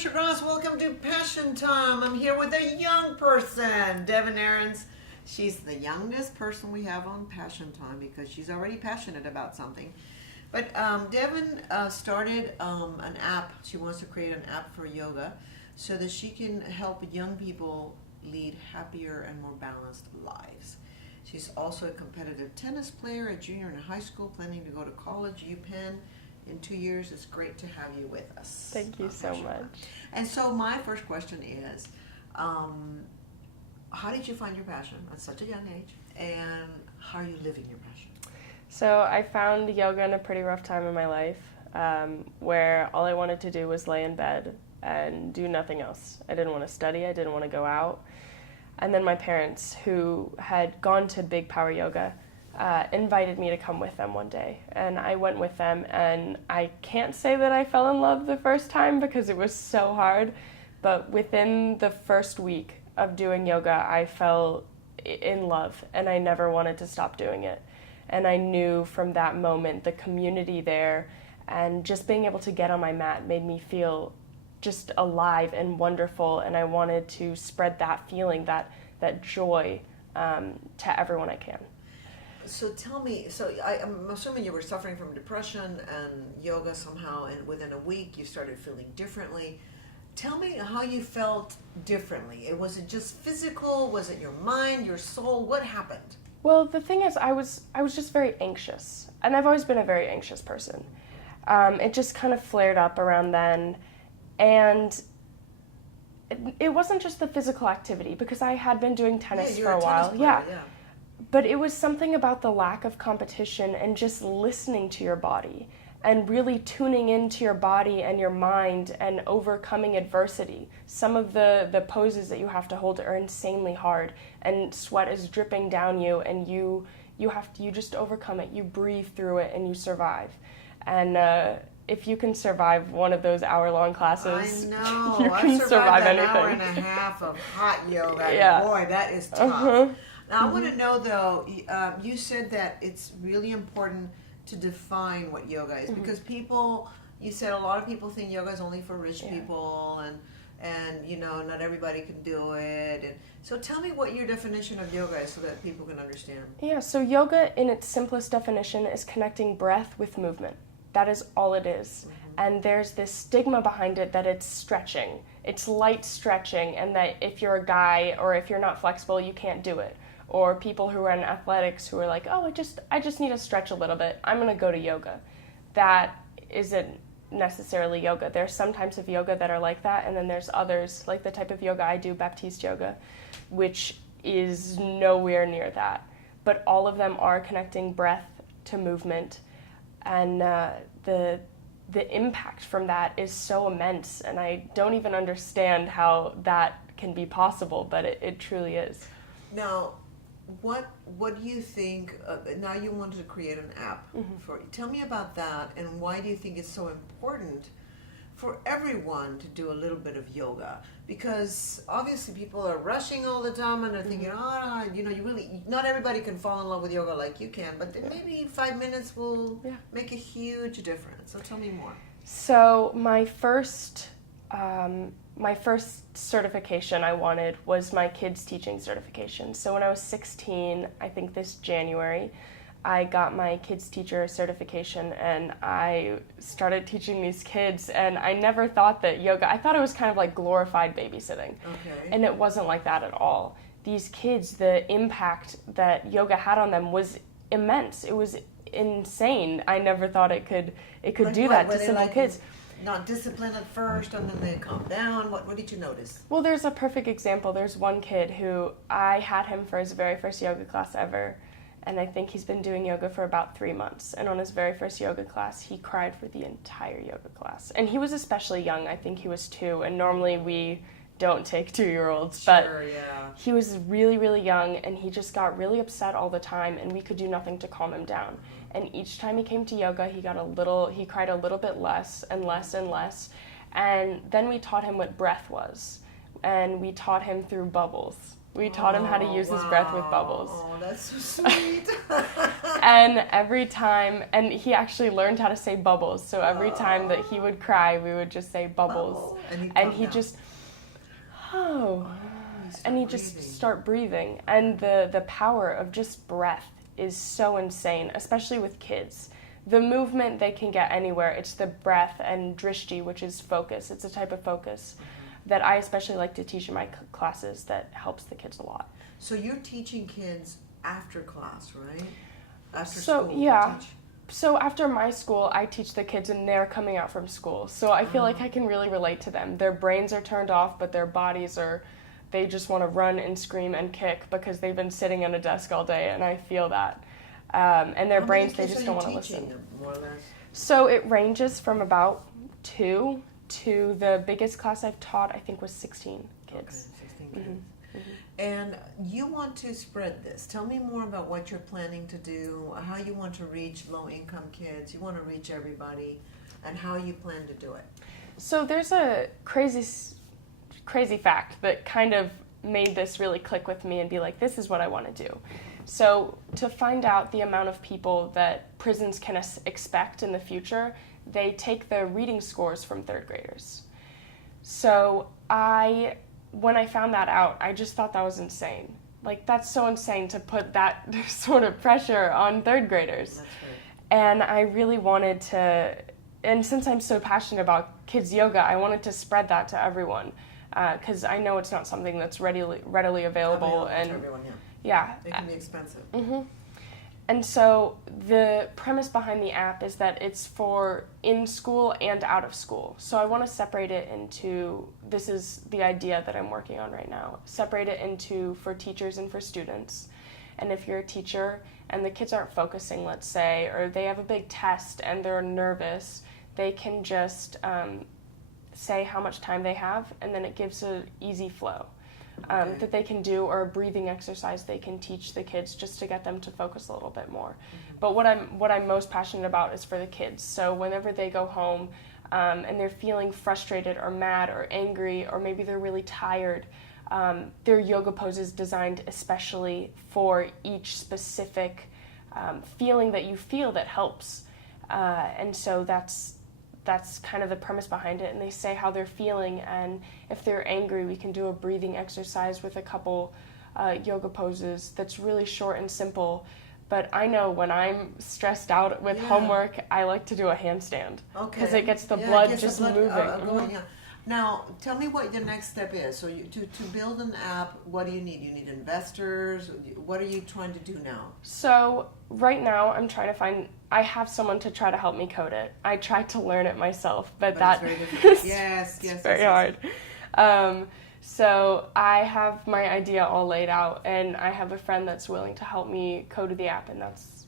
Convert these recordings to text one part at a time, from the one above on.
Patricia Gross. Welcome to Passion Time. I'm here with a young person, Devin Arrants. She's the youngest person we have on Passion Time because she's already passionate about something. But Devin started an app. She wants to create an app for yoga so that she can help young people lead happier and more balanced lives. She's also a competitive tennis player, a junior in high school, planning to go to college, UPenn, in 2 years. It's great to have you with us. Thank you so much. And so my first question is, how did you find your passion at such a young age, and how are you living your passion? So I found yoga in a pretty rough time in my life, where all I wanted to do was lay in bed and do nothing else. I didn't want to study, I didn't want to go out. And then my parents, who had gone to Big Power Yoga, invited me to come with them one day. And I went with them, and I can't say that I fell in love the first time because it was so hard, but within the first week of doing yoga, I fell in love, and I never wanted to stop doing it. And I knew from that moment the community there and just being able to get on my mat made me feel just alive and wonderful, and I wanted to spread that feeling, that joy to everyone I can. So tell me, I'm assuming you were suffering from depression and yoga somehow, and within a week you started feeling differently. Tell me how you felt differently. Was it just physical? Was it your mind, your soul? What happened? Well, the thing is, I was just very anxious, and I've always been a very anxious person. It just kind of flared up around then, and it wasn't just the physical activity, because I had been doing tennis for a while. Yeah. But it was something about the lack of competition and just listening to your body and really tuning into your body and your mind and overcoming adversity. Some of the poses that you have to hold are insanely hard, and sweat is dripping down you, and you just overcome it. You breathe through it and you survive. And if you can survive one of those hour-long classes, I know. you can survive anything. anything. Hour and a half of hot yoga. Yeah. Boy, that is tough. Now, I want to know, though, you said that it's really important to define what yoga is, because you said a lot of people think yoga is only for rich people, and you know, not everybody can do it. And so tell me what your definition of yoga is so that people can understand. Yeah, so yoga in its simplest definition is connecting breath with movement. That is all it is. And there's this stigma behind it that it's stretching. It's light stretching, and that if you're a guy or if you're not flexible, you can't do it. Or people who are in athletics who are like, oh, I just need to stretch a little bit. I'm going to go to yoga. That isn't necessarily yoga. There's some types of yoga that are like that, and then there's others, like the type of yoga I do, Baptiste yoga, which is nowhere near that. But all of them are connecting breath to movement, and the impact from that is so immense, and I don't even understand how that can be possible, but it truly is. Now, what do you think, now you wanted to create an app tell me about that, and why do you think it's so important for everyone to do a little bit of yoga? Because obviously people are rushing all the time, and they're thinking, not everybody can fall in love with yoga like you can, but maybe 5 minutes will make a huge difference. So tell me more. So my first certification I wanted was my kids teaching certification. So when I was 16, I think this January, I got my kids teacher certification, and I started teaching these kids, and I never thought that yoga, I thought it was kind of like glorified babysitting. Okay. And it wasn't like that at all. These kids, the impact that yoga had on them was immense. It was insane. I never thought it could do that to simple kids. Not disciplined at first, and then they calm down. What did you notice? Well, there's a perfect example. There's one kid who I had him for his very first yoga class ever, and I think he's been doing yoga for about 3 months. And on his very first yoga class, he cried for the entire yoga class. And he was especially young. I think he was 2, and normally we don't take 2-year-olds. But he was really, really young, and he just got really upset all the time, and we could do nothing to calm him down. And each time he came to yoga, he cried a little bit less and less and less. And then we taught him what breath was, and we taught him through bubbles. We taught him how to use his breath with bubbles. Oh, that's so sweet. And every time, and he actually learned how to say bubbles. So every time that he would cry, we would just say bubbles. And he just, and he just start breathing. And the power of just breath is so insane, especially with kids. The movement they can get anywhere. It's the breath and drishti, which is focus. It's a type of focus that I especially like to teach in my classes that helps the kids a lot. So you're teaching kids after class, right? After So, school? yeah. So after my school, I teach the kids and they're coming out from school. So I feel like I can really relate to them. Their brains are turned off, but their bodies are, they just want to run and scream and kick because they've been sitting at a desk all day, and I feel that. And their brains, they just don't want to listen. Them, more or less? So it ranges from about 2 to the biggest class I've taught, I think, was 16 kids. Okay, 16 kids. And you want to spread this. Tell me more about what you're planning to do, how you want to reach low-income kids, you want to reach everybody, and how you plan to do it. So there's a crazy fact that kind of made this really click with me and be like, this is what I want to do. So to find out the amount of people that prisons can expect in the future, they take the reading scores from third graders. So when I found that out, I just thought that was insane. Like, that's so insane to put that sort of pressure on third graders. That's right. And I really wanted to, and since I'm so passionate about kids yoga, I wanted to spread that to everyone. Because I know it's not something that's readily available. And to everyone, yeah. Yeah. It can be expensive. Mm-hmm. And so the premise behind the app is that it's for in school and out of school. So I want to separate it into, this is the idea that I'm working on right now, separate it into for teachers and for students. And if you're a teacher and the kids aren't focusing, let's say, or they have a big test and they're nervous, they can just say how much time they have, and then it gives an easy flow. That they can do, or a breathing exercise they can teach the kids just to get them to focus a little bit more. But what I'm most passionate about is for the kids. So whenever they go home and they're feeling frustrated or mad or angry, or maybe they're really tired, there are yoga poses designed especially for each specific feeling that you feel that helps. And so that's kind of the premise behind it, and they say how they're feeling, and if they're angry, we can do a breathing exercise with a couple yoga poses that's really short and simple. But I know when I'm stressed out with homework, I like to do a handstand because it gets the blood just moving. Going, yeah. Now, tell me what the next step is. So to build an app, what do you need? You need investors? What are you trying to do now? So right now I'm trying to find, I have someone to try to help me code it. I tried to learn it myself, but that it's very difficult. Yes, very hard. So I have my idea all laid out, and I have a friend that's willing to help me code the app, and that's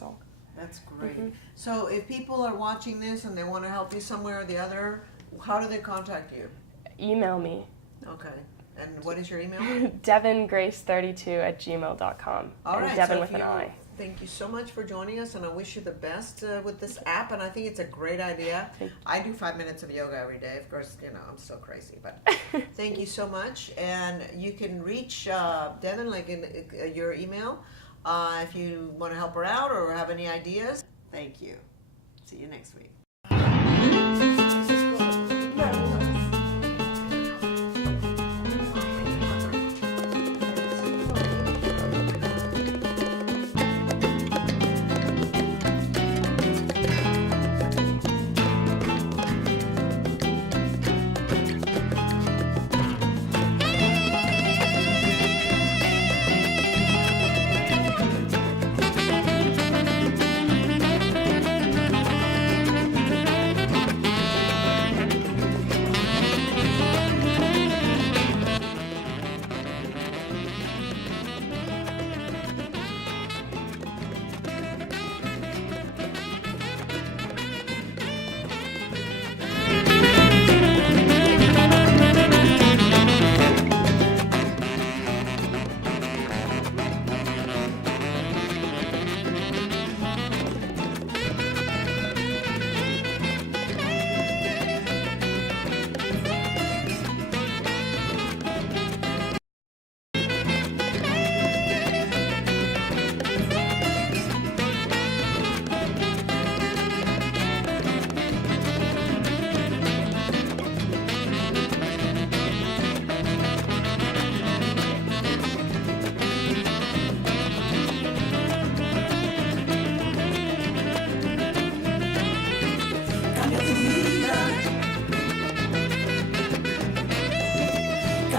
all. That's great. So if people are watching this and they want to help you somewhere or the other, how do they contact you? Email me. Okay. And what is your email? devingrace32@gmail.com. All right. And Devin so with an I. Thank you so much for joining us, and I wish you the best with this app, and I think it's a great idea. I do 5 minutes of yoga every day. Of course, I'm still crazy, but thank you so much. And you can reach Devin, like in your email, if you want to help her out or have any ideas. Thank you. See you next week.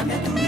Get